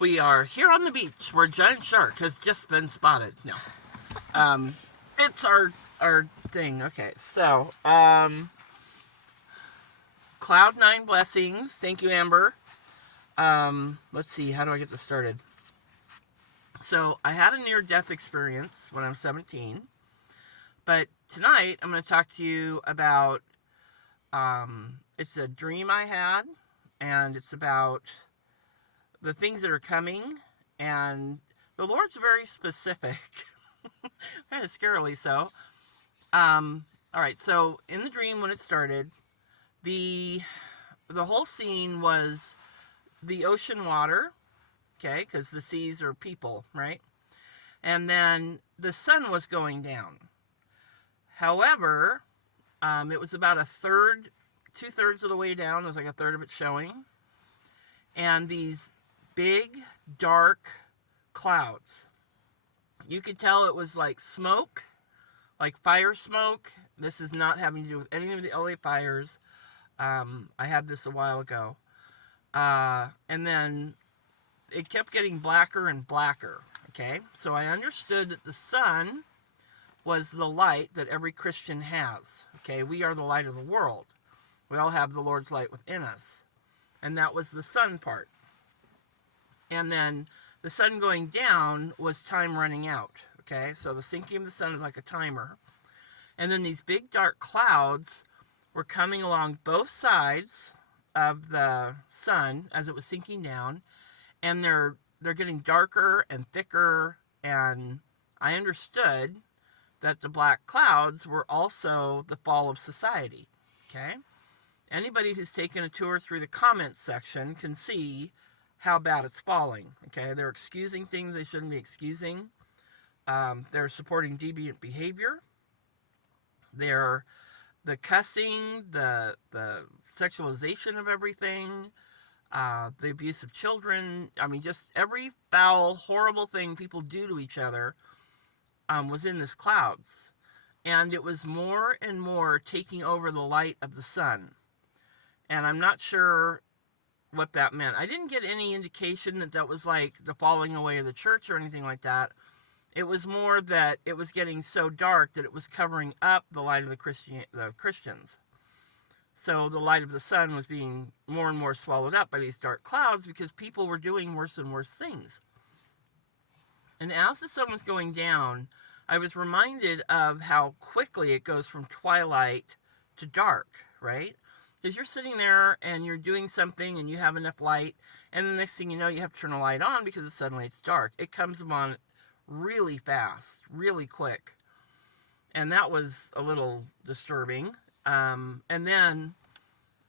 We are here on the beach where a giant shark has just been spotted. No. It's our thing. Okay, so, Cloud 9 blessings. Thank you, Amber. Let's see, how do I get this started? So, I had a near-death experience when I was 17. But tonight, I'm going to talk to you about, it's a dream I had, and it's about the things that are coming, and the Lord's very specific, kind of scarily so. All right, so in the dream when it started, the whole scene was the ocean water, okay, because the seas are people, right? And then the sun was going down. However, it was about two-thirds of the way down. There was like a third of it showing. And these big, dark clouds. You could tell it was like smoke, like fire smoke. This is not having to do with any of the LA fires. I had this a while ago. And then it kept getting blacker and blacker. Okay, so I understood that the sun was the light that every Christian has. Okay, we are the light of the world. We all have the Lord's light within us. And that was the sun part. And then the sun going down was time running out. Okay, so the sinking of the sun is like a timer. And then these big dark clouds were coming along both sides of the sun as it was sinking down. And they're getting darker and thicker. And I understood that the black clouds were also the fall of society. Okay? Anybody who's taken a tour through the comments section can see how bad it's falling. Okay, they're excusing things they shouldn't be excusing. They're supporting deviant behavior. They're the cussing, the sexualization of everything, the abuse of children. I mean, just every foul, horrible thing people do to each other was in this clouds. And it was more and more taking over the light of the sun. And I'm not sure what that meant. I didn't get any indication that was like the falling away of the church or anything like that. It was more that it was getting so dark that it was covering up the light of the Christians. So the light of the sun was being more and more swallowed up by these dark clouds because people were doing worse and worse things. And as the sun was going down, I was reminded of how quickly it goes from twilight to dark, right? Because you're sitting there and you're doing something and you have enough light, and the next thing you know, you have to turn the light on because suddenly it's dark. It comes on really fast, really quick. And that was a little disturbing. And then,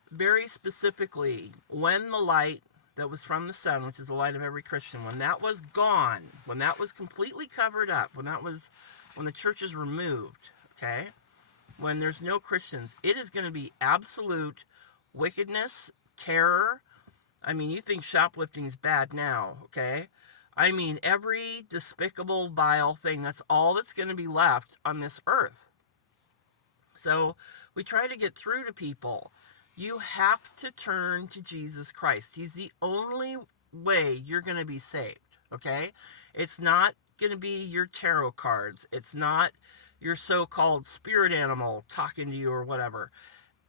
very specifically, when the light that was from the sun, which is the light of every Christian, when that was gone, when that was completely covered up, when the church is removed, okay? When there's no Christians, it is going to be absolute wickedness, terror. I mean, you think shoplifting is bad now, okay? I mean, every despicable, vile thing, that's all that's going to be left on this earth. So we try to get through to people. You have to turn to Jesus Christ. He's the only way you're going to be saved, okay? It's not going to be your tarot cards. It's not your so-called spirit animal talking to you or whatever.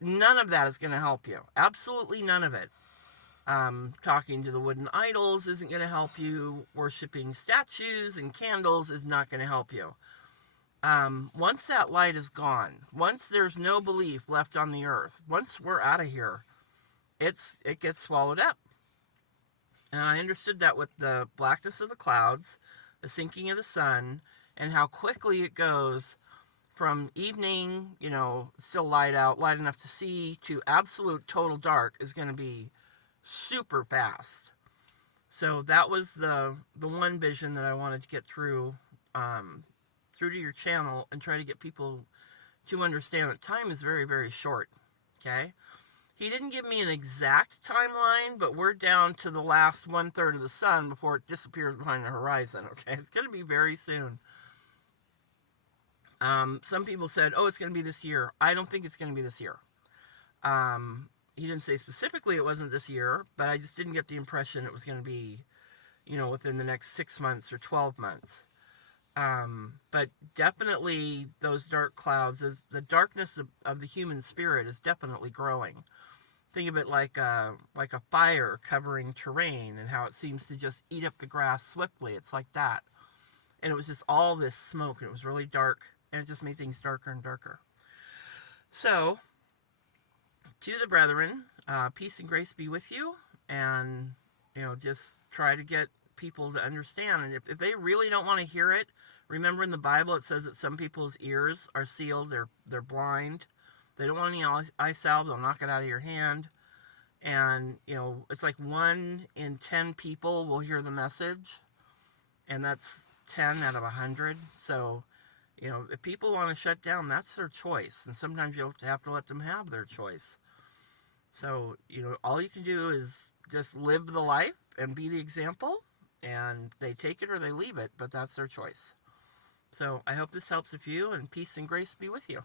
None of that is going to help you. Absolutely none of it. Talking to the wooden idols isn't going to help you. Worshipping statues and candles is not going to help you. Once that light is gone, once there's no belief left on the earth, once we're out of here, it gets swallowed up. And I understood that with the blackness of the clouds, the sinking of the sun, and how quickly it goes from evening, still light out, light enough to see, to absolute total dark is going to be super fast. So that was the one vision that I wanted to get through to your channel and try to get people to understand that time is very, very short, okay? He didn't give me an exact timeline, but we're down to the last 1/3 of the sun before it disappears behind the horizon, okay? It's going to be very soon. Some people said, it's going to be this year. I don't think it's going to be this year. He didn't say specifically it wasn't this year, but I just didn't get the impression it was going to be within the next 6 months or 12 months. But definitely those dark clouds, the darkness of the human spirit is definitely growing. Think of it like a fire covering terrain, and how it seems to just eat up the grass swiftly. It's like that. And it was just all this smoke, and it was really dark, and it just made things darker and darker. So, to the brethren, peace and grace be with you, and just try to get people to understand. And if they really don't want to hear it, remember in the Bible it says that some people's ears are sealed, they're blind, they don't want any eye salve, they'll knock it out of your hand. And it's like 1 in 10 people will hear the message, and that's 10 out of 100. So if people want to shut down, that's their choice, and sometimes you'll have to let them have their choice. So all you can do is just live the life and be the example, and they take it or they leave it, but that's their choice. So I hope this helps with you, and peace and grace be with you.